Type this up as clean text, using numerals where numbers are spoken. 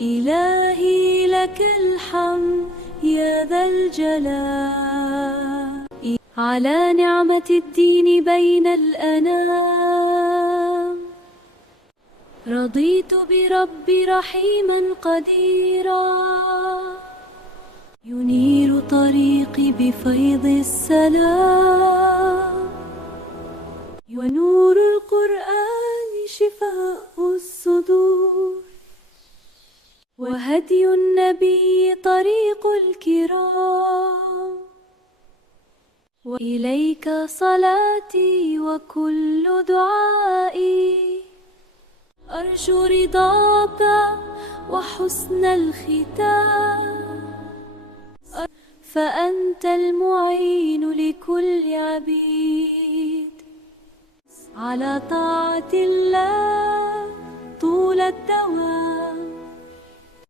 إلهي لك الحمد يا ذا الجلال على نعمة الدين بين الأنام. رضيت برب رحيما قديرا ينير طريقي بفيض السلام، ونور القرآن شفاء الصدور، وهدي النبي طريق الكرام. وإليك صلاتي وكل دعائي، أرجو رضاك وحسن الختام، فأنت المعين لكل عبيد على طاعة الله طول الدوام.